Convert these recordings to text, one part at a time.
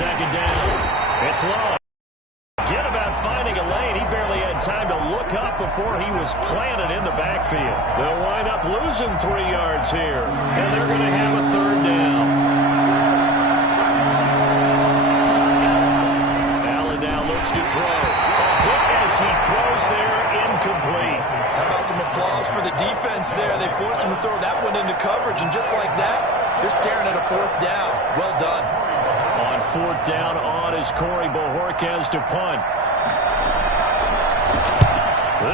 second down. It's Love. Forget about finding a lane. He barely had time to look up before he was planted in the backfield. They'll wind up losing 3 yards here, and they're going to have a third down. Allen now looks to throw. A hit as he throws there, incomplete. How about some applause for the defense there? They forced him to throw that one into coverage, and just like that, they're staring at a 4th down. Well done. On 4th down on is Corey Bojorquez to punt.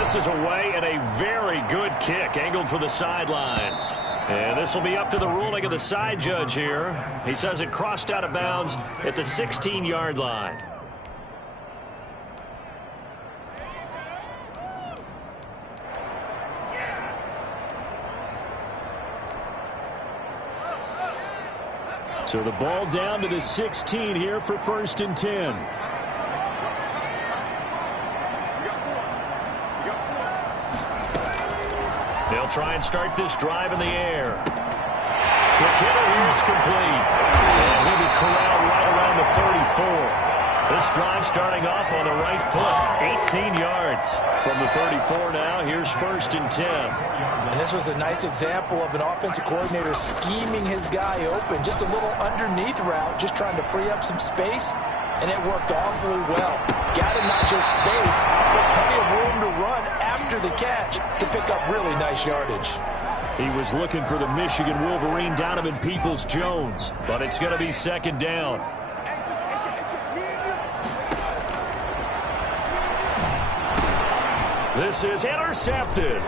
This is away and a very good kick angled for the sidelines. And this will be up to the ruling of the side judge here. He says it crossed out of bounds at the 16-yard line. So the ball down to the 16 here for 1st and 10. They'll try and start this drive in the air. The killer here is complete. And he'll be corralled right around the 34. This drive starting off on the right foot. 18 yards from the 34 now. Here's 1st and 10. And this was a nice example of an offensive coordinator scheming his guy open. Just a little underneath route, just trying to free up some space. And it worked awfully well. Got him not just space, but plenty of room to run after the catch to pick up really nice yardage. He was looking for the Michigan Wolverine Donovan Peoples-Jones, but it's going to be 2nd down. This is intercepted.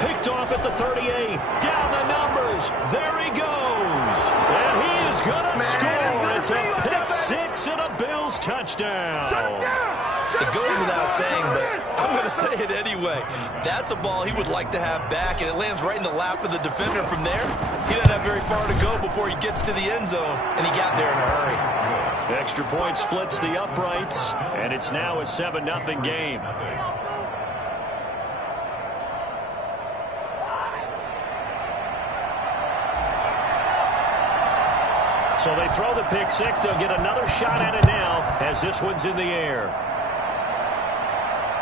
Picked off at the 38. Down the numbers. There he goes. And he is going to score. It's a pick-6 and a Bills touchdown. It goes without saying, but I'm going to say it anyway. That's a ball he would like to have back, and it lands right in the lap of the defender from there. He doesn't have very far to go before he gets to the end zone, and he got there in a hurry. Extra point splits the uprights, and it's now a 7-0 game. So they throw the pick-6. They'll get another shot at it now as this one's in the air.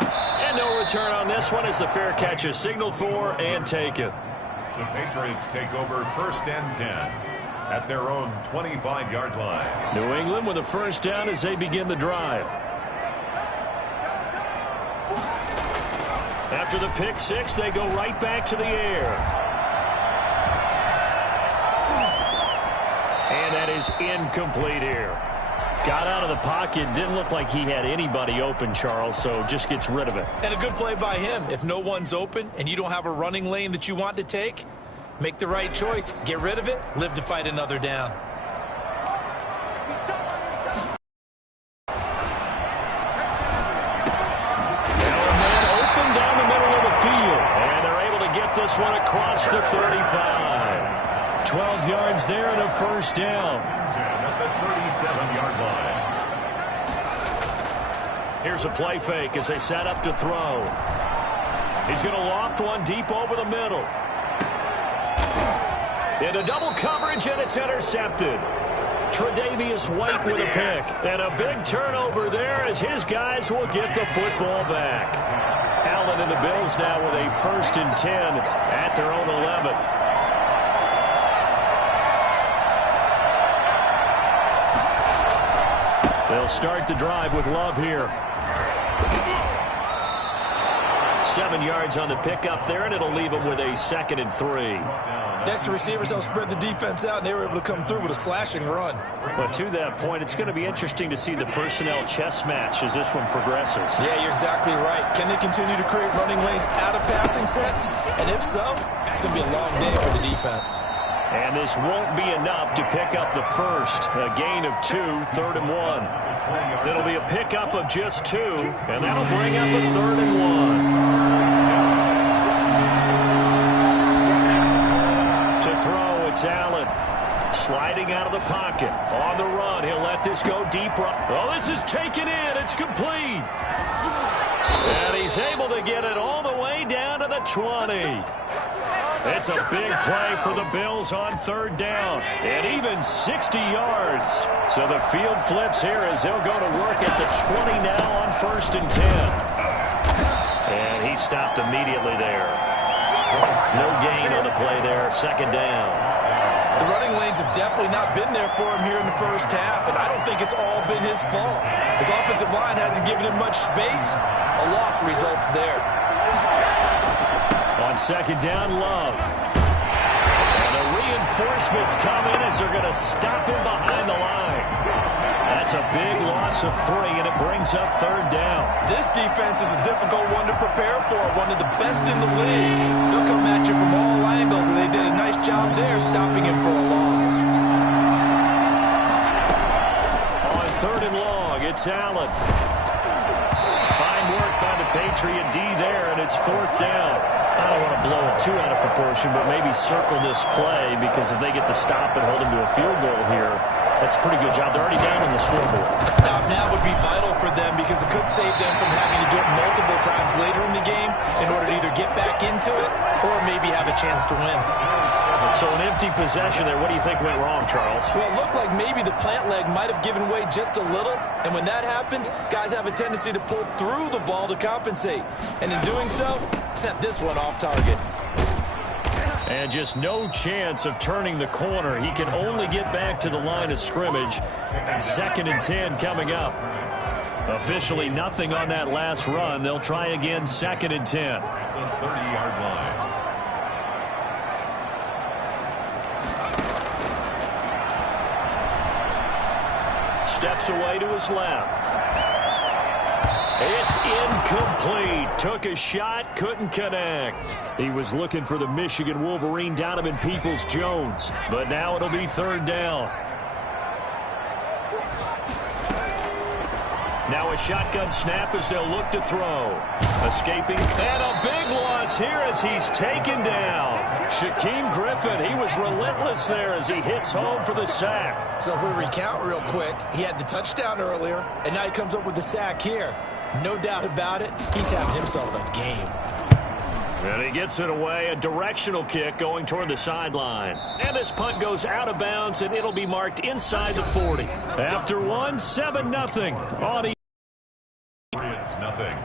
And no return on this one as the fair catch is signaled for and taken. The Patriots take over 1st and 10 at their own 25-yard line. New England with a 1st down as they begin the drive. After the pick-6, they go right back to the air. And that is incomplete here. Got out of the pocket. Didn't look like he had anybody open, Charles, so just gets rid of it. And a good play by him. If no one's open and you don't have a running lane that you want to take, make the right choice. Get rid of it. Live to fight another down. Now a man open down the middle of the field. And they're able to get this one across the 35. 12 yards there and a 1st down. At the 37-yard line. Here's a play fake as they set up to throw. He's going to loft one deep over the middle. Into double coverage, and it's intercepted. Tre'Davious White with a pick. And a big turnover there as his guys will get the football back. Allen and the Bills now with a 1st and 10 at their own 11. They'll start the drive with Love here. 7 yards on the pickup there, and it'll leave them with a 2nd and 3. Extra receivers help spread the defense out, and they were able to come through with a slashing run. But to that point, it's going to be interesting to see the personnel chess match as this one progresses. Yeah, you're exactly right. Can they continue to create running lanes out of passing sets? And if so, it's going to be a long day for the defense. And this won't be enough to pick up the first. A gain of 2, 3rd and 1. It'll be a pickup of just 2, and that'll bring up a 3rd and 1. To throw, it's Allen. Sliding out of the pocket. On the run, he'll let this go deep. Oh, this is taken in. It's complete. And he's able to get it all the way down to the 20. It's a big play for the Bills on third down. And even 60 yards. So the field flips here as they'll go to work at the 20 now on 1st and 10. And he stopped immediately there. No gain on the play there. 2nd down. The running lanes have definitely not been there for him here in the first half, and I don't think it's all been his fault. His offensive line hasn't given him much space. A loss results there. On 2nd down, Love. And the reinforcements come in as they're going to stop him behind the line. That's a big loss of 3, and it brings up 3rd down. This defense is a difficult one to prepare for, one of the best in the league. They'll come at you from all angles, and they did a nice job there stopping him for a loss. On 3rd and long, it's Allen. Fine work by the Patriot D there, and it's 4th down. I don't want to blow it too out of proportion, but maybe circle this play, because if they get the stop and hold him to a field goal here, that's a pretty good job. They're already down on the scoreboard. A stop now would be vital for them because it could save them from having to do it multiple times later in the game in order to either get back into it or maybe have a chance to win. So an empty possession there. What do you think went wrong, Charles? Well, it looked like maybe the plant leg might have given way just a little. And when that happens, guys have a tendency to pull through the ball to compensate. And in doing so, sent this one off target. And just no chance of turning the corner. He can only get back to the line of scrimmage. 2nd and 10 coming up. Officially nothing on that last run. They'll try again 2nd and 10. The 30-yard line. Steps away to his left. It's incomplete. Took a shot, couldn't connect. He was looking for the Michigan Wolverine, Donovan Peoples-Jones. But now it'll be 3rd down. Now a shotgun snap as they'll look to throw. Escaping. And a big loss here as he's taken down. Shaquem Griffin, he was relentless there as he hits home for the sack. So if we recount real quick, he had the touchdown earlier, and now he comes up with the sack here. No doubt about it, he's having himself a game. And he gets it away, a directional kick going toward the sideline. And this punt goes out of bounds, and it'll be marked inside the 40. After one, 7-0 on It's nothing.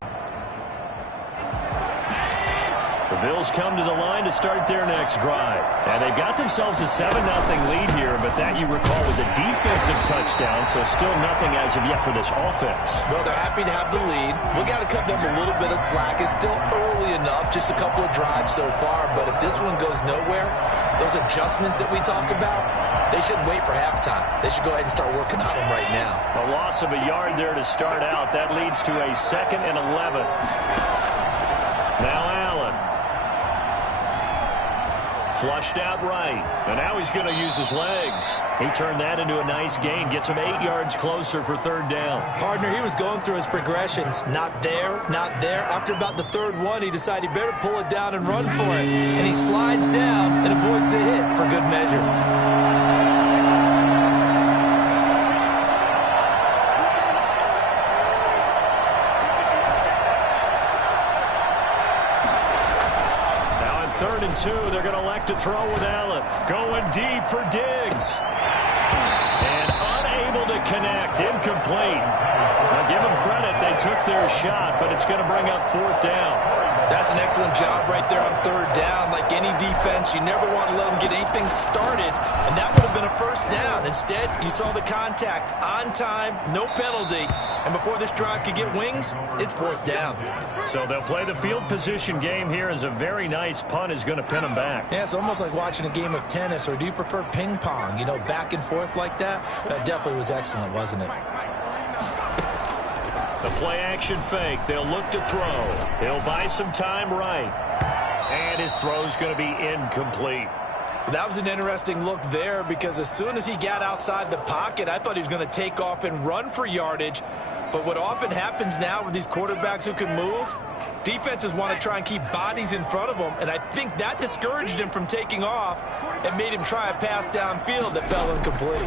The Bills come to the line to start their next drive. And they've got themselves a 7-0 lead here, but that, you recall, was a defensive touchdown, so still nothing as of yet for this offense. Well, they're happy to have the lead. We got to cut them a little bit of slack. It's still early enough, just a couple of drives so far, but if this one goes nowhere, those adjustments that we talk about, they shouldn't wait for halftime. They should go ahead and start working on them right now. A loss of a yard there to start out. That leads to a 2nd and 11. Now Allen. Flushed out right. And now he's going to use his legs. He turned that into a nice gain. Gets him 8 yards closer for 3rd down. Partner, he was going through his progressions. Not there, not there. After about the 3rd one, he decided he better pull it down and run for it. And he slides down and avoids the hit for good measure. Now on 3rd and 2, they're going to elect to throw with Allen. Going deep for Diggs. And unable to connect. Incomplete. Now give them credit. They took their shot, but it's going to bring up 4th down. That's an excellent job right there on 3rd down. Like any defense, you never want to let them get anything started, and that would have been a 1st down. Instead, you saw the contact on time, no penalty, and before this drive could get wings, it's 4th down. So they'll play the field position game here as a very nice punt is going to pin them back. Yeah, it's almost like watching a game of tennis, or do you prefer ping pong? You know, back and forth like that? That definitely was excellent, wasn't it? The play-action fake. They'll look to throw. He'll buy some time right. And his throw's going to be incomplete. That was an interesting look there because as soon as he got outside the pocket, I thought he was going to take off and run for yardage. But what often happens now with these quarterbacks who can move, defenses want to try and keep bodies in front of them, and I think that discouraged him from taking off and made him try a pass downfield that fell incomplete.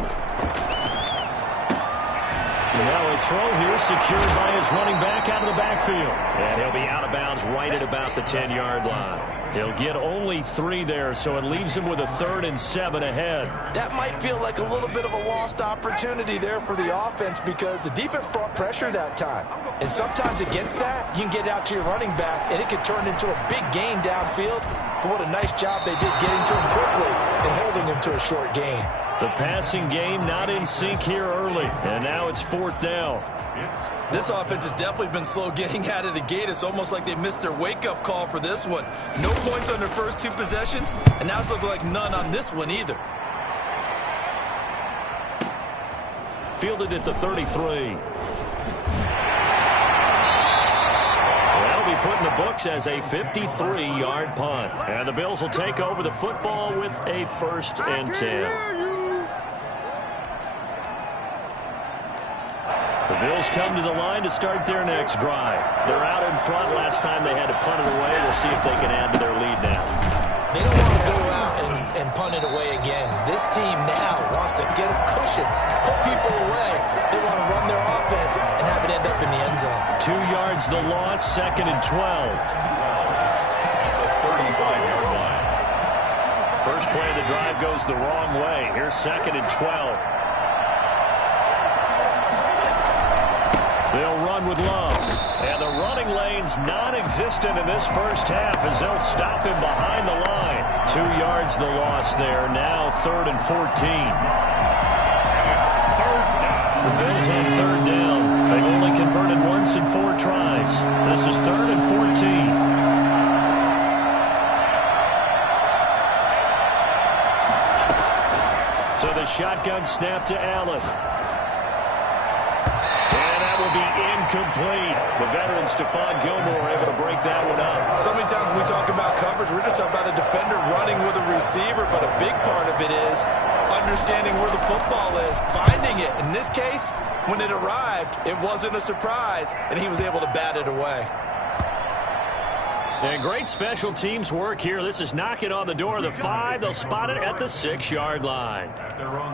Now a throw here secured by his running back out of the backfield. And he'll be out of bounds right at about the 10-yard line. He'll get only 3 there, so it leaves him with a 3rd and 7 ahead. That might feel like a little bit of a lost opportunity there for the offense because the defense brought pressure that time. And sometimes against that, you can get out to your running back, and it can turn into a big gain downfield. But what a nice job they did getting to him quickly and holding him to a short gain. The passing game not in sync here early, and now it's 4th down. This offense has definitely been slow getting out of the gate. It's almost like they missed their wake-up call for this one. No points on their first 2 possessions, and now it's looking like none on this one either. Fielded at the 33. That'll be put in the books as a 53-yard punt. And the Bills will take over the football with a 1st and 10. The Bills come to the line to start their next drive. They're out in front. Last time they had to punt it away. We'll see if they can add to their lead now. They don't want to go out and punt it away again. This team now wants to get a cushion, put people away. They want to run their offense and have it end up in the end zone. 2 yards the loss, 2nd and 12. At the 35-yard line. First play of the drive goes the wrong way. Here's 2nd and 12. They'll run with Love. And the running lane's non-existent in this first half as they'll stop him behind the line. 2 yards the loss there. Now 3rd and 14. It's 3rd down. The Bills on 3rd down. They've only converted once in 4 tries. This is 3rd and 14. So the shotgun snap to Allen. Be incomplete. The veteran Stephon Gilmore able to break that one up. So many times when we talk about coverage, we're just talking about a defender running with a receiver, but a big part of it is understanding where the football is, finding it. In this case, when it arrived, it wasn't a surprise, and he was able to bat it away. And great special teams work here. This is knocking on the door of the 5. They'll spot it at the 6-yard line.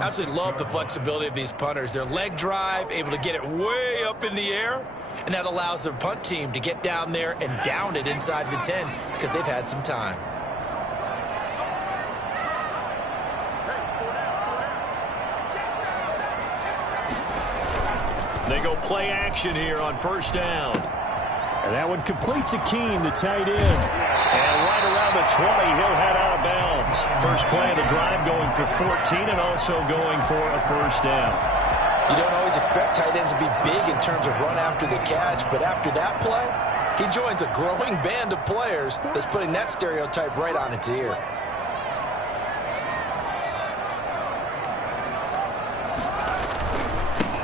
Absolutely love the flexibility of these punters. Their leg drive, able to get it way up in the air, and that allows their punt team to get down there and down it inside the 10 because they've had some time. They go play action here on 1st down. And that one complete to Keene, the tight end. And right around the 20, he'll head out of bounds. First play of the drive going for 14 and also going for a 1st down. You don't always expect tight ends to be big in terms of run after the catch, but after that play, he joins a growing band of players that's putting that stereotype right on its ear.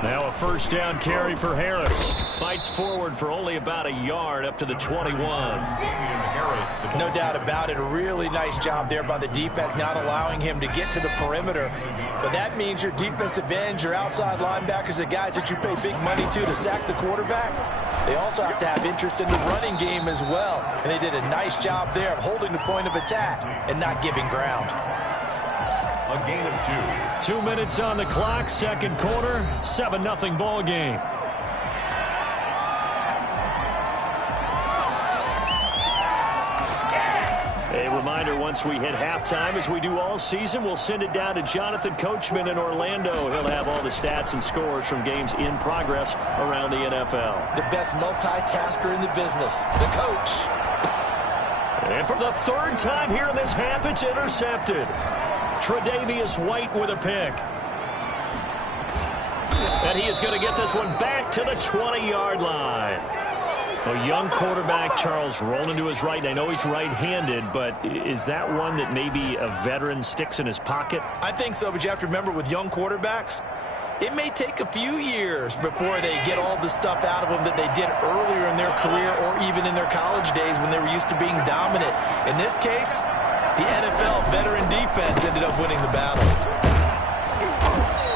Now a 1st down carry for Harris. Fights forward for only about a yard up to the 21. No doubt about it. A really nice job there by the defense, not allowing him to get to the perimeter. But that means your defensive ends, your outside linebackers, the guys that you pay big money to sack the quarterback, they also have to have interest in the running game as well. And they did a nice job there of holding the point of attack and not giving ground. A gain of 2. 2 minutes on the clock, 2nd quarter, 7-0 ball game. A reminder, once we hit halftime, as we do all season, we'll send it down to Jonathan Coachman in Orlando. He'll have all the stats and scores from games in progress around the NFL. The best multitasker in the business, the coach. And for the 3rd time here in this half, it's intercepted. Tre'Davious White with a pick. And he is going to get this one back to the 20-yard line. A young quarterback, Charles, rolling to his right. I know he's right-handed, but is that one that maybe a veteran sticks in his pocket? I think so, but you have to remember with young quarterbacks, it may take a few years before they get all the stuff out of them that they did earlier in their career or even in their college days when they were used to being dominant. In this case, the NFL veteran defense ended up winning the battle.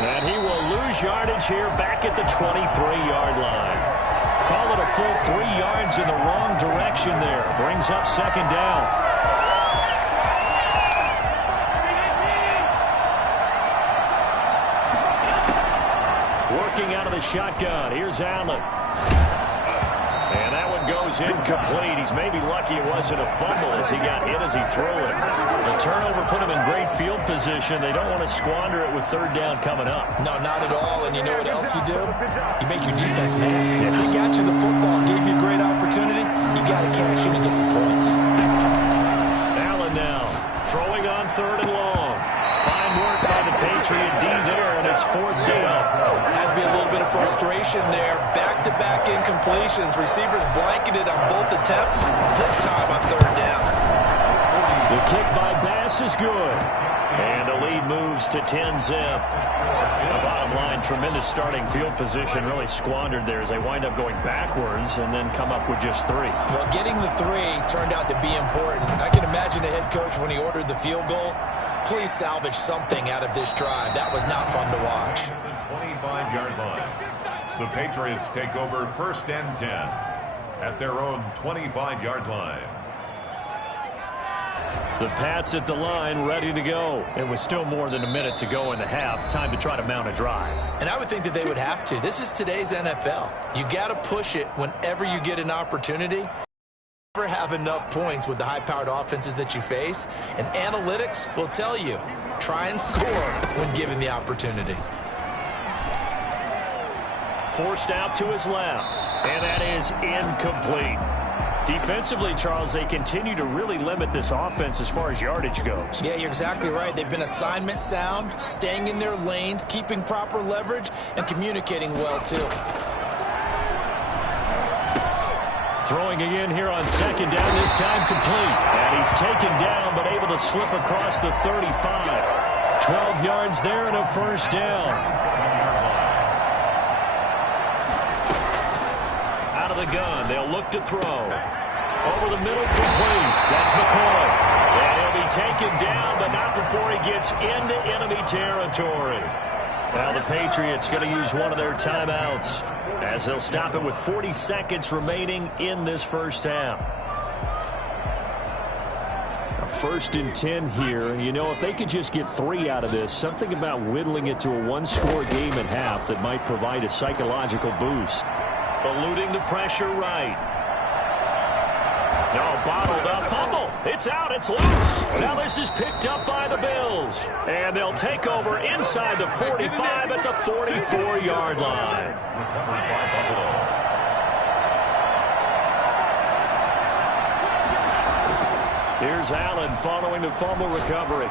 And he will lose yardage here back at the 23-yard line. Call it a full 3 yards in the wrong direction there. Brings up 2nd down. looking out of the shotgun. Here's Allen. And that one goes incomplete. He's maybe lucky it wasn't a fumble as he got hit as he threw it. The turnover put him in great field position. They don't want to squander it with third down coming up. No, not at all. And you know what else you do? You make your defense mad. Yeah. They got you the football, gave you a great opportunity. You got to cash in and get some points. Allen now throwing on third and long. Fine work by the Patriot D there, and it's fourth down. Has to be a little bit of frustration there. Back-to-back incompletions. Receivers blanketed on both attempts. This time on third down. The kick by Bass is good. And the lead moves to 10-zip. The bottom line, tremendous starting field position, really squandered there as they wind up going backwards and then come up with just 3. Well, getting the 3 turned out to be important. I can imagine the head coach when he ordered the field goal. Please salvage something out of this drive. That was not fun to watch. The 25-yard line. The Patriots take over first and 10 at their own 25-yard line. The Pats at the line, ready to go. And with still more than a minute to go in the half, time to try to mount a drive. And I would think that they would have to. This is today's NFL. You got to push it whenever you get an opportunity. Never have enough points with the high-powered offenses that you face. And analytics will tell you, try and score when given the opportunity. Forced out to his left. And that is incomplete. Defensively, Charles, they continue to really limit this offense as far as yardage goes. Yeah, you're exactly right. They've been assignment sound, staying in their lanes, keeping proper leverage, and communicating well, too. Throwing again here on second down, this time complete. And he's taken down, but able to slip across the 35. 12 yards there and a first down. Out of the gun, they'll look to throw. Over the middle, complete. That's McCoy. And he'll be taken down, but not before he gets into enemy territory. Now the Patriots going to use one of their timeouts as they'll stop it with 40 seconds remaining in this first half. A 1st and 10 here. You know, if they could just get 3 out of this, something about whittling it to a one-score game at half that might provide a psychological boost. Eluding the pressure right. No, bottled up, fumble. It's out, it's loose. Now this is picked up by the Bills. And they'll take over inside the 45 at the 44-yard line. Recovered by Buffalo. Here's Allen following the fumble recovery.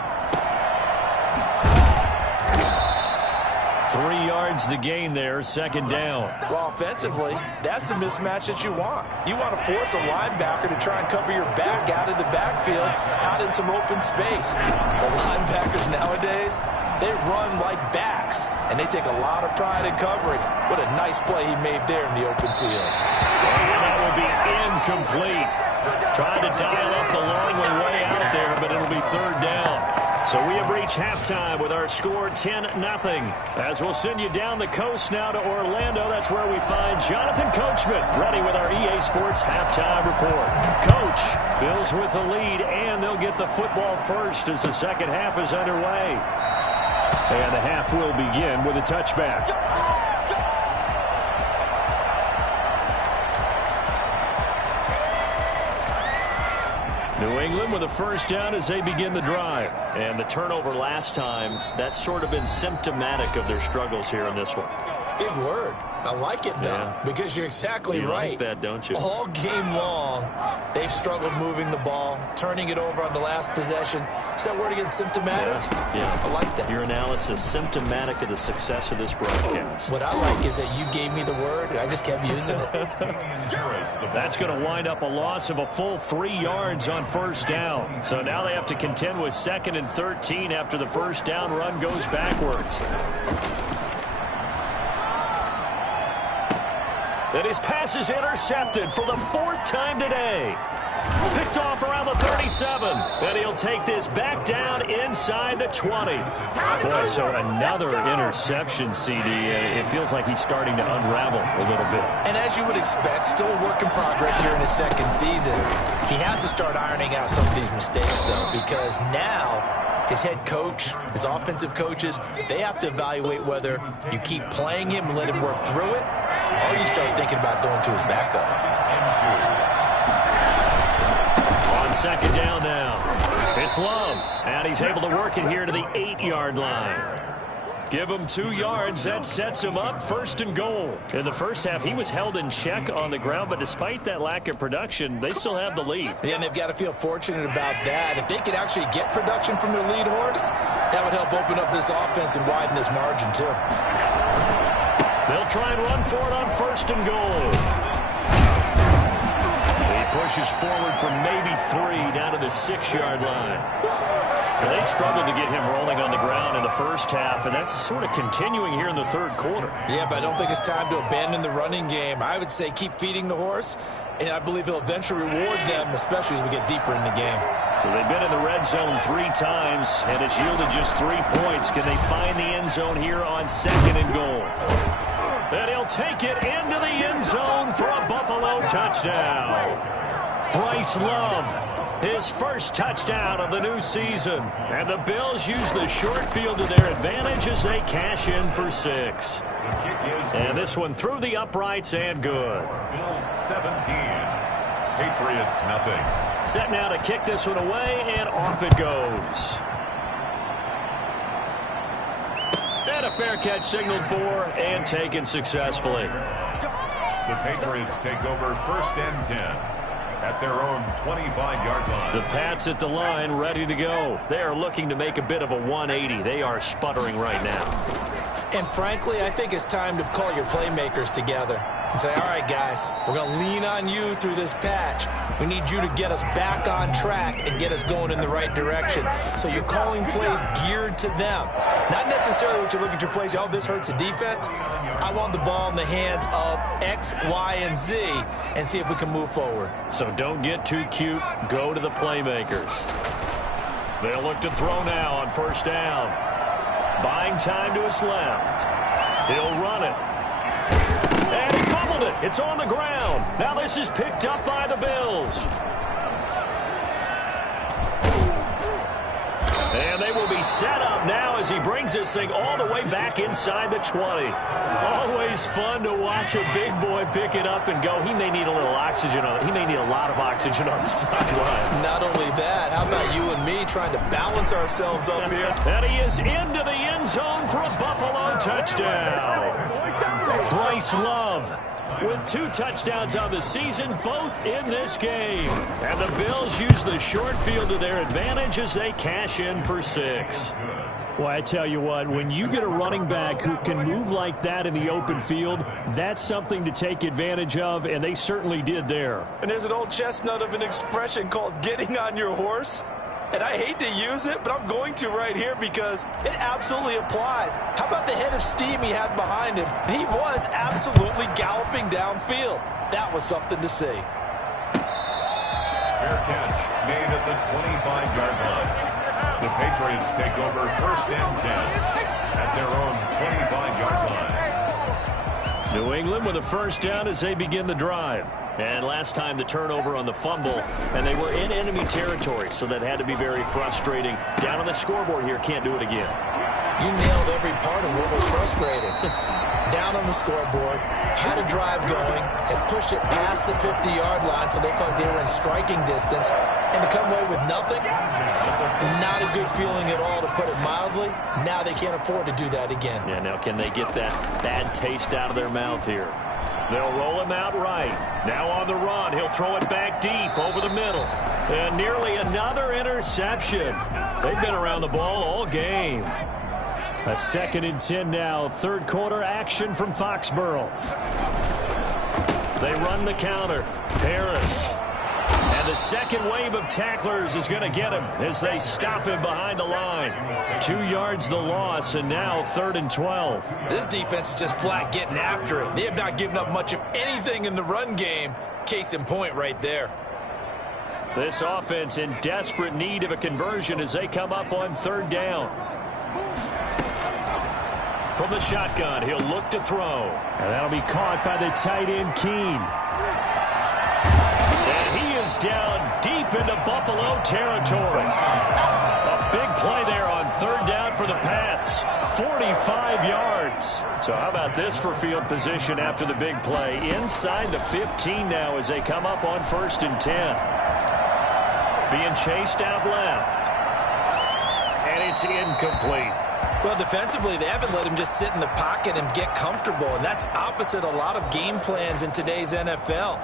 3 yards the gain there, second down. Well, offensively, that's the mismatch that you want. You want to force a linebacker to try and cover your back out of the backfield, out in some open space. The linebackers nowadays, they run like backs, and they take a lot of pride in covering. What a nice play he made there in the open field. And that will be incomplete. Trying to dial up the long way out there, but it'll be third down. So we have reached halftime with our score 10-0. As we'll send you down the coast now to Orlando, that's where we find Jonathan Coachman ready with our EA Sports halftime report. Coach, Bills with the lead, and they'll get the football first as the second half is underway. And the half will begin with a touchback. New England with a first down as they begin the drive. And the turnover last time, that's sort of been symptomatic of their struggles here in this one. Big word. I like it, though, because you're exactly right. You like that, don't you? All game long, they've struggled moving the ball, turning it over on the last possession. Is that word again, symptomatic? Yeah. I like that. Your analysis, symptomatic of the success of this broadcast. What I like is that you gave me the word, and I just kept using it. That's going to wind up a loss of a full 3 yards on first down. So now they have to contend with 2nd and 13 after the first down run goes backwards. And his pass is intercepted for the 4th time today. Picked off around the 37. And he'll take this back down inside the 20. Boy, so another interception, CD. It feels like he's starting to unravel a little bit. And as you would expect, still a work in progress here in his second season. He has to start ironing out some of these mistakes, though, because now his head coach, his offensive coaches, they have to evaluate whether you keep playing him and let him work through it, or you start thinking about going to his backup. On second down now, it's Love, and he's able to work it here to the 8-yard line. Give him 2 yards. That sets him up 1st and goal. In the first half, he was held in check on the ground, but despite that lack of production, they still have the lead. Yeah, and they've got to feel fortunate about that. If they could actually get production from their lead horse, that would help open up this offense and widen this margin, too. They'll try and run for it on 1st and goal. He pushes forward from maybe 3 down to the 6-yard line. They struggled to get him rolling on the ground in the first half, and that's sort of continuing here in the third quarter. Yeah, but I don't think it's time to abandon the running game. I would say keep feeding the horse, and I believe he'll eventually reward them, especially as we get deeper in the game. So they've been in the red zone 3 times, and it's yielded just 3 points. Can they find the end zone here on 2nd and goal? And he'll take it into the end zone for a Buffalo touchdown. Bryce Love, his first touchdown of the new season. And the Bills use the short field to their advantage as they cash in for 6. And this one through the uprights and good. Bills 17, Patriots nothing. Set now to kick this one away, and off it goes. And a fair catch signaled for and taken successfully. The Patriots take over 1st and 10. At their own 25-yard line. The Pats at the line, ready to go. They are looking to make a bit of a 180. They are sputtering right now. And frankly, I think it's time to call your playmakers together and say, all right, guys, we're going to lean on you through this patch. We need you to get us back on track and get us going in the right direction. So you're calling plays geared to them. Not necessarily what you look at your plays, oh, this hurts the defense. I want the ball in the hands of X, Y, and Z and see if we can move forward. So don't get too cute. Go to the playmakers. They'll look to throw now on 1st down. Buying time to his left. He'll run it. And he fumbled it. It's on the ground. Now this is picked up by the Bills. And they will be set up now as he brings this thing all the way back inside the 20. Always fun to watch a big boy pick it up and go. He may need a little oxygen on it. He may need a lot of oxygen on the sideline. Not only that, how about you and me trying to balance ourselves up here? And he is into the end zone for a Buffalo touchdown. Bryce Love with 2 touchdowns on the season, both in this game. And the Bills use the short field to their advantage as they cash in for 6. Well, I tell you what, when you get a running back who can move like that in the open field, that's something to take advantage of, and they certainly did there. And there's an old chestnut of an expression called getting on your horse. And I hate to use it, but I'm going to right here because it absolutely applies. How about the head of steam he had behind him? He was absolutely galloping downfield. That was something to see. Fair catch made at the 25-yard line. The Patriots take over 1st and 10 at their own 25-yard line. New England with a 1st down as they begin the drive. And last time the turnover on the fumble, and they were in enemy territory, so that had to be very frustrating. Down on the scoreboard here, can't do it again. You nailed every part of what was frustrating. Down on the scoreboard, had a drive going, had pushed it past the 50-yard line, so they felt like they were in striking distance, and to come away with nothing, not a good feeling at all, to put it mildly. Now they can't afford to do that again. Yeah, now can they get that bad taste out of their mouth here? They'll roll him out right. Now on the run, he'll throw it back deep over the middle. And nearly another interception. They've been around the ball all game. A 2nd and 10 now. 3rd quarter action from Foxborough. They run the counter. Harris. And the second wave of tacklers is going to get him as they stop him behind the line. 2 yards the loss, and now 3rd and 12. This defense is just flat getting after it. They have not given up much of anything in the run game. Case in point right there. This offense in desperate need of a conversion as they come up on 3rd down. From the shotgun, he'll look to throw. And that'll be caught by the tight end, Keene. And he is down deep into Buffalo territory. A Big play there on third down for the Pats. 45 yards. So how about this for field position after the big play? Inside the 15 now as they come up on 1st and 10. Being chased out left. And it's incomplete. Well, defensively, they haven't let him just sit in the pocket and get comfortable, and that's opposite a lot of game plans in today's NFL.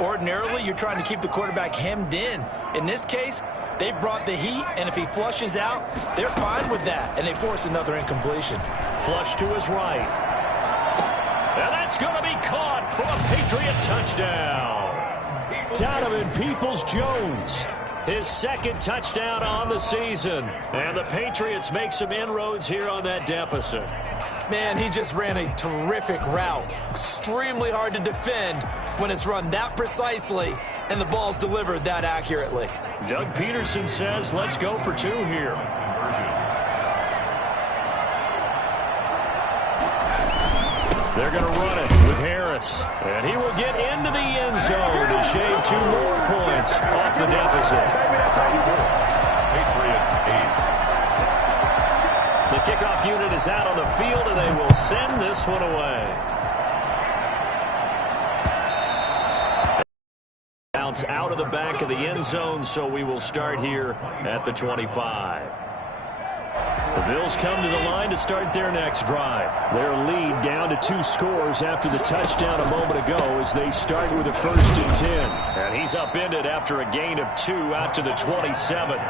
Ordinarily, you're trying to keep the quarterback hemmed in. In this case, they brought the heat, and if he flushes out, they're fine with that, and they force another incompletion. Flush to his right. And that's going to be caught for a Patriot touchdown. Donovan Peoples-Jones. His 2nd touchdown on the season. And the Patriots make some inroads here on that deficit. Man, he just ran a terrific route. Extremely hard to defend when it's run that precisely and the ball's delivered that accurately. Doug Peterson says, let's go for 2 here. They're going to run it with Harris. And he will get into the end zone to shave 2 more points off the deficit. Patriots 8. The kickoff unit is out on the field, and they will send this one away. Bounce out of the back of the end zone, so we will start here at the 25. The Bills come to the line to start their next drive. Their lead down to 2 scores after the touchdown a moment ago as they start with a 1st and 10. And he's upended after a gain of 2 out to the 27.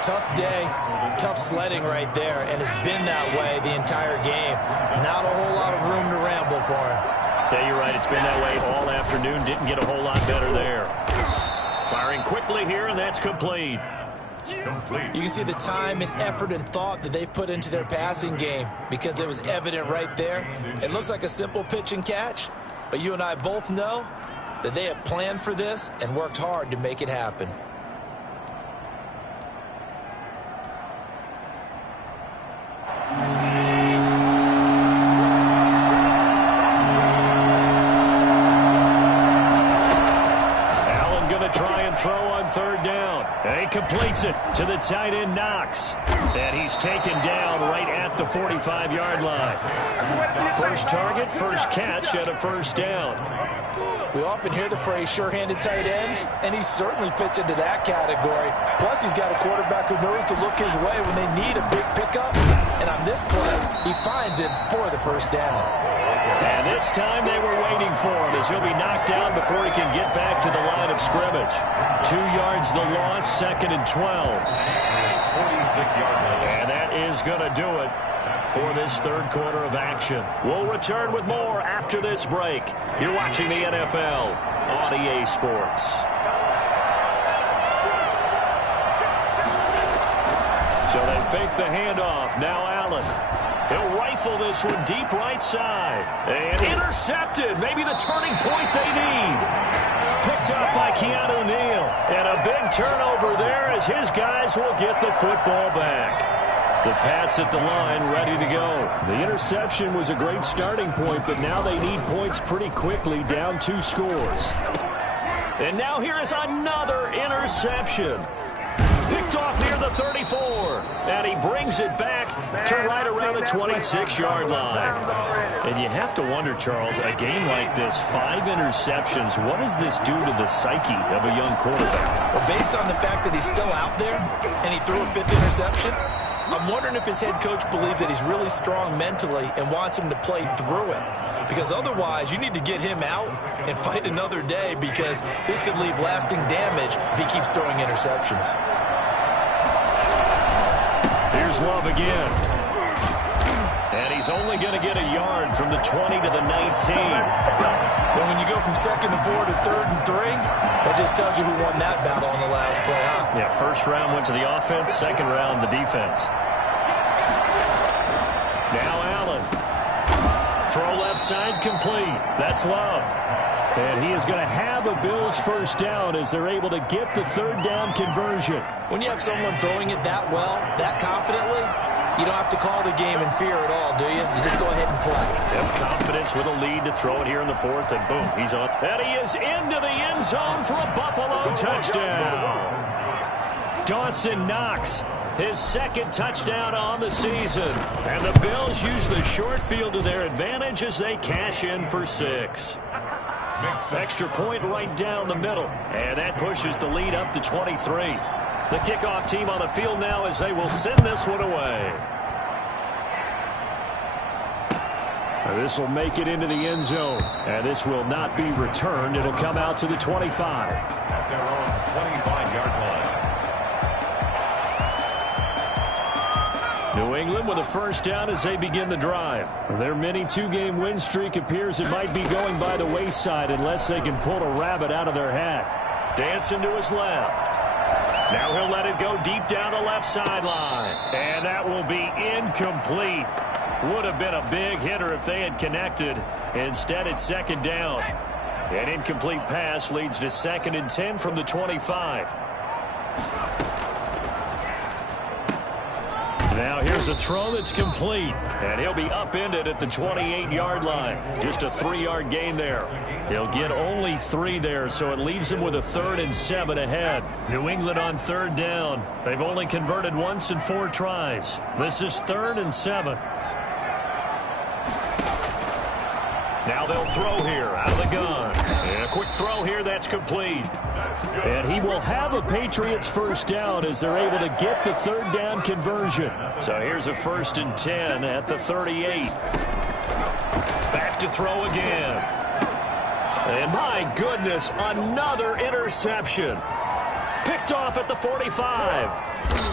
Tough day, tough sledding right there, and it's been that way the entire game. Not a whole lot of room to ramble for him. Yeah, you're right. It's been that way all afternoon. Didn't get a whole lot better there. Firing quickly here, and that's complete. You can see the time and effort and thought that they've put into their passing game because it was evident right there. It looks like a simple pitch and catch, but you and I both know that they have planned for this and worked hard to make it happen. Allen going to try and throw on 3rd down. And he completes it to the tight end, Knox. And he's taken down right at the 45-yard line. First target, first catch, and a 1st down. We often hear the phrase sure-handed tight ends, and he certainly fits into that category. Plus, he's got a quarterback who knows to look his way when they need a big pickup. And on this play, he finds it for the 1st down. And this time they were waiting for him as he'll be knocked down before he can get back to the line of scrimmage. 2 yards the loss, 2nd and 12. 46-yard line. And that is going to do it for this 3rd quarter of action. We'll return with more after this break. You're watching the NFL on EA Sports. So they fake the handoff. Now Allen. He'll rifle this one deep right side. And intercepted. Maybe the turning point they need. Picked up by Keanu Neal. And a big turnover there as his guys will get the football back. The Pats at the line ready to go. The interception was a great starting point, but now they need points pretty quickly, down 2 scores. And now here is another interception. Picked off near the 34. And he brings it back to right around the 26-yard line. And you have to wonder, Charles, a game like this, 5 interceptions, what does this do to the psyche of a young quarterback? Well, based on the fact that he's still out there and he threw a 5th interception, I'm wondering if his head coach believes that he's really strong mentally and wants him to play through it. Because otherwise, you need to get him out and fight another day because this could leave lasting damage if he keeps throwing interceptions. Here's Love again. And he's only going to get a yard from the 20 to the 19. Well, when you go from 2nd and 4 to 3rd and 3, that just tells you who won that battle on the last play, huh? Yeah, 1st round went to the offense, 2nd round the defense. Now Allen. Throw left side complete. That's Love. And he is going to have a Bills 1st down as they're able to get the 3rd down conversion. When you have someone throwing it that well, that confidently, you don't have to call the game in fear at all, do you? You just go ahead and play. Yep, confidence with a lead to throw it here in the 4th, and boom, he's on. And he is into the end zone for a Buffalo touchdown. Dawson Knox His second touchdown on the season. And the Bills use the short field to their advantage as they cash in for 6. Extra point right down the middle. And that pushes the lead up to 23. The kickoff team on the field now as they will send this one away. This will make it into the end zone. And this will not be returned. It'll come out to the 25. At their own 25-yard line. New England with a first down as they begin the drive. Their mini 2-game win streak appears it might be going by the wayside unless they can pull a rabbit out of their hat. Dancing to his left. Now he'll let it go deep down the left sideline. And that will be incomplete. Would have been a big hitter if they had connected. Instead, it's second down. An incomplete pass leads to 2nd and 10 from the 25. Now here's a throw that's complete, and he'll be upended at the 28-yard line. Just a 3-yard gain there. He'll get only 3 there, so it leaves him with a 3rd and 7 ahead. New England on 3rd down. They've only converted once in 4 tries. This is 3rd and 7. Now they'll throw here out of the gun. And a quick throw here that's complete. And he will have a Patriots first down as they're able to get the 3rd down conversion. So here's a 1st and 10 at the 38. Back to throw again. And my goodness, another interception. Picked off at the 45.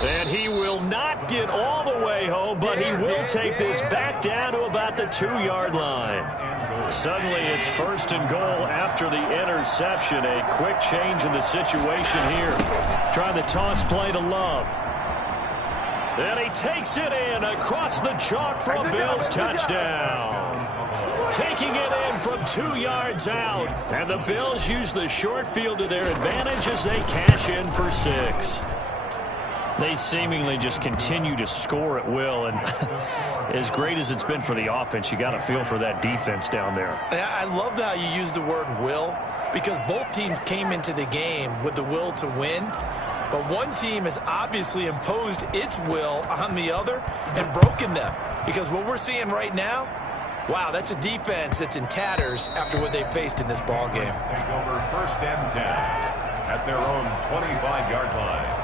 And he will not get all the way home, but he will take this back down to about the 2-yard line. Suddenly it's 1st and goal after the interception. A quick change in the situation here. Trying the toss play to Love. And he takes it in across the chalk for a Bills touchdown. Taking it in from 2 yards out. And the Bills use the short field to their advantage as they cash in for 6. They seemingly just continue to score at will, and as great as it's been for the offense, you got to feel for that defense down there. I love how you use the word will, because both teams came into the game with the will to win, but one team has obviously imposed its will on the other and broken them, because what we're seeing right now, wow, that's a defense that's in tatters after what they faced in this ball game. Take over 1st and 10 at their own 25-yard line.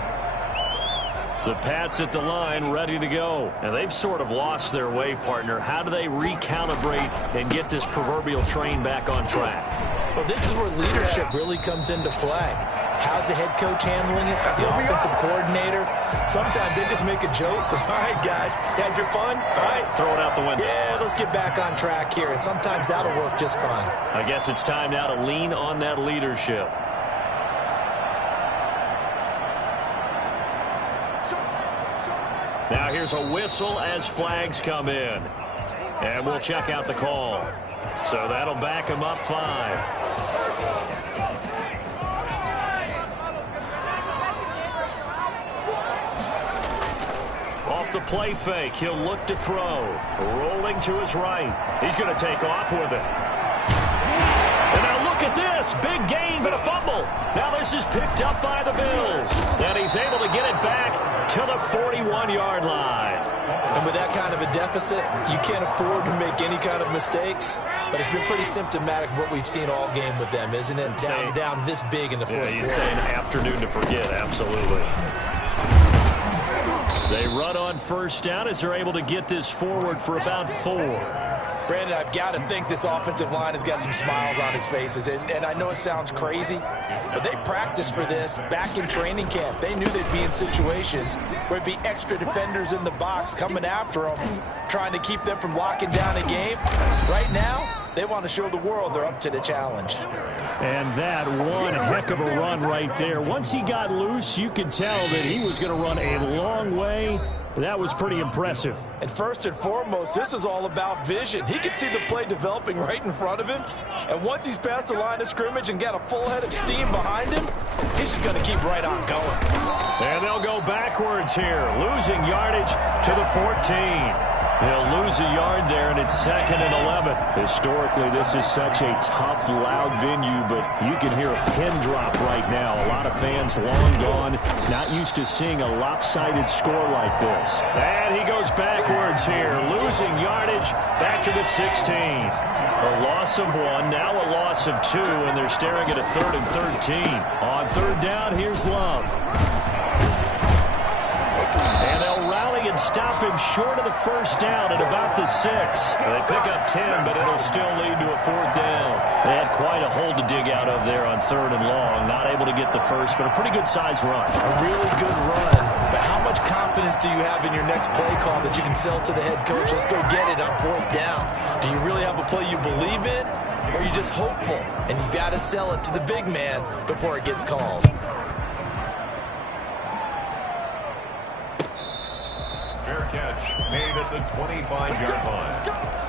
The Pats at the line ready to go. And they've sort of lost their way, partner. How do they recalibrate and get this proverbial train back on track? Well, this is where leadership really comes into play. How's the head coach handling it? The offensive coordinator? Sometimes they just make a joke. All right, guys, had your fun? All right. Throw it out the window. Yeah, let's get back on track here. And sometimes that'll work just fine. I guess it's time now to lean on that leadership. Now here's a whistle as flags come in. And we'll check out the call. So that'll back him up 5. Off the play fake, he'll look to throw. Rolling to his right. He's going to take off with it. And now look at this. Big gain, but a fumble. Now this is picked up by the Bills. And he's able to get it back to the 41-yard line. And with that kind of a deficit, you can't afford to make any kind of mistakes. But it's been pretty symptomatic of what we've seen all game with them, isn't it? Down this big in the fourth quarter. You'd say an afternoon to forget, absolutely. They run on first down as they're able to get this forward for about 4. Brandon, I've got to think this offensive line has got some smiles on its faces. And I know it sounds crazy, but they practiced for this back in training camp. They knew they'd be in situations where it'd be extra defenders in the box coming after them, trying to keep them from locking down a game. Right now, they want to show the world they're up to the challenge. And that one heck of a run right there. Once he got loose, you could tell that he was going to run a long way. That was pretty impressive. And first and foremost, this is all about vision. He can see the play developing right in front of him. And once he's past the line of scrimmage and got a full head of steam behind him, he's just going to keep right on going. And they'll go backwards here, losing yardage to the 14. He'll lose a yard there, and it's 2nd and 11. Historically, this is such a tough, loud venue, but you can hear a pin drop right now. A lot of fans long gone, not used to seeing a lopsided score like this. And he goes backwards here, losing yardage back to the 16. A loss of 1, now a loss of 2, and they're staring at a 3rd and 13. On 3rd down, here's Love. And they'll rally and stop him short of the 1st down at about the 6. They pick up 10, but it'll still lead to a 4th down. They had quite a hole to dig out of there on 3rd and long. Not able to get the first, but a pretty good-sized run. A really good run. But how much confidence do you have in your next play call that you can sell to the head coach? Let's go get it on 4th down. Do you really have a play you believe in, or are you just hopeful? And you got to sell it to the big man before it gets called. Fair catch made at the 25-yard line.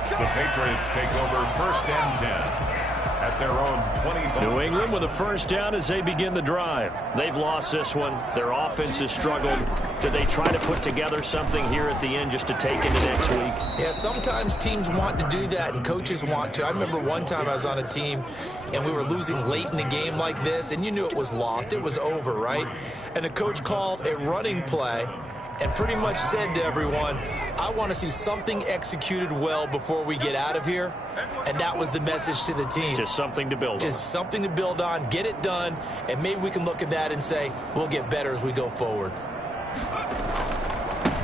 The Patriots take over 1st and 10 at their own 25. New England with a 1st down as they begin the drive. They've lost this one. Their offense has struggled. Did they try to put together something here at the end just to take into next week? Yeah, sometimes teams want to do that and coaches want to. I remember one time I was on a team and we were losing late in the game like this, and you knew it was lost. It was over, right? And the coach called a running play and pretty much said to everyone, I want to see something executed well before we get out of here. And that was the message to the team. Just something to build on. Just something to build on, get it done, and maybe we can look at that and say, we'll get better as we go forward.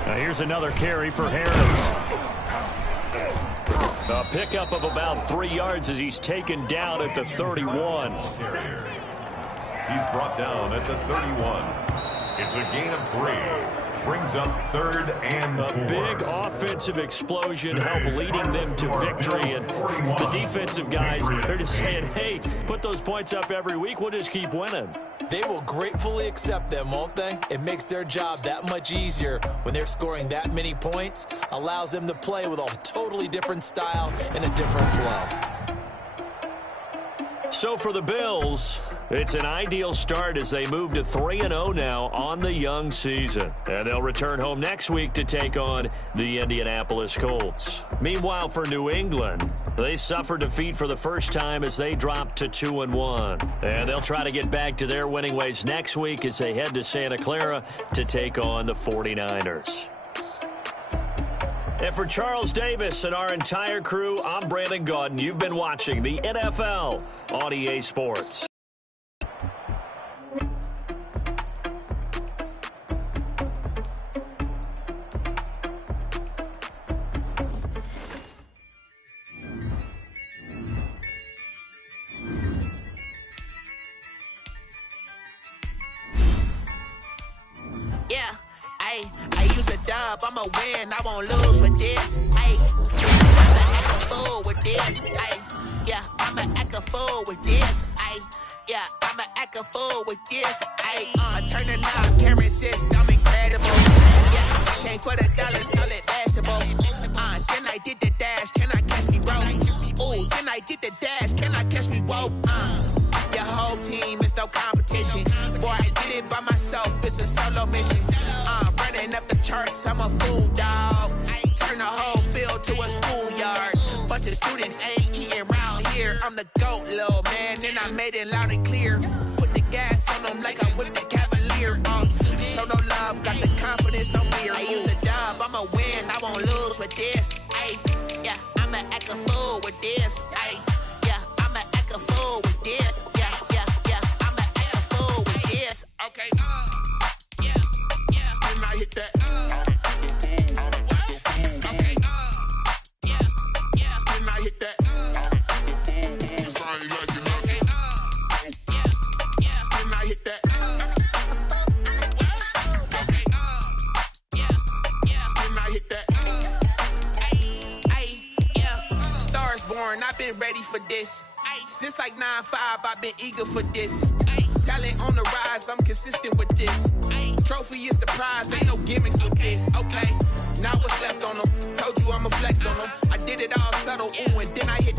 Now here's another carry for Harris. A pickup of about 3 yards as he's taken down at the 31. He's brought down at the 31. It's a gain of 3. Brings up 3rd and 4. A big offensive explosion helped leading them to victory. And the defensive guys, they're just saying, hey, put those points up every week. We'll just keep winning. They will gratefully accept them, won't they? It makes their job that much easier when they're scoring that many points. Allows them to play with a totally different style and a different flow. So for the Bills, it's an ideal start as they move to 3-0 now on the young season. And they'll return home next week to take on the Indianapolis Colts. Meanwhile, for New England, they suffered defeat for the first time as they dropped to 2-1. And they'll try to get back to their winning ways next week as they head to Santa Clara to take on the 49ers. And for Charles Davis and our entire crew, I'm Brandon Gaudin. You've been watching the NFL on EA Sports. I'ma win, I won't lose with this. I'ma act a fool with this. Yeah, I'ma act a fool with this. Yeah, I'ma act a fool with this. I turn it up, camera system incredible. Yeah, came for the dollars, call it vegetable. Then I did the dash, can I catch me roll? Ooh, then I did the dash, can I catch me roll? Your whole team is no competition. Boy, I did it by myself, it's a solo mission. Running up the charts, I'm a fool, dog. Turn the whole field to a schoolyard. Bunch of students ain't eating round here. I'm the GOAT, little man, and I made it loud and clear. Put the gas on them like I'm with the Cavalier. Show no love, got the confidence, no fear. I use a dub, I'ma win, I won't lose with this. Yeah, I'ma act a fool with this. Yeah, I'ma act a fool with this. Yeah, I'ma act a fool with this. Okay, hit that. Okay. Then I hit that. Cause I ain't like you nothing. Then I hit that. Okay. Then I hit that. Stars born, I've been ready for this. Since like 9-5, I've been eager for this. Talent on the rise, I'm consistent with this. Trophy is the prize, ain't no gimmicks with this. Okay, now what's left on them? Told you I'ma flex on them. I did it all subtle, ooh, and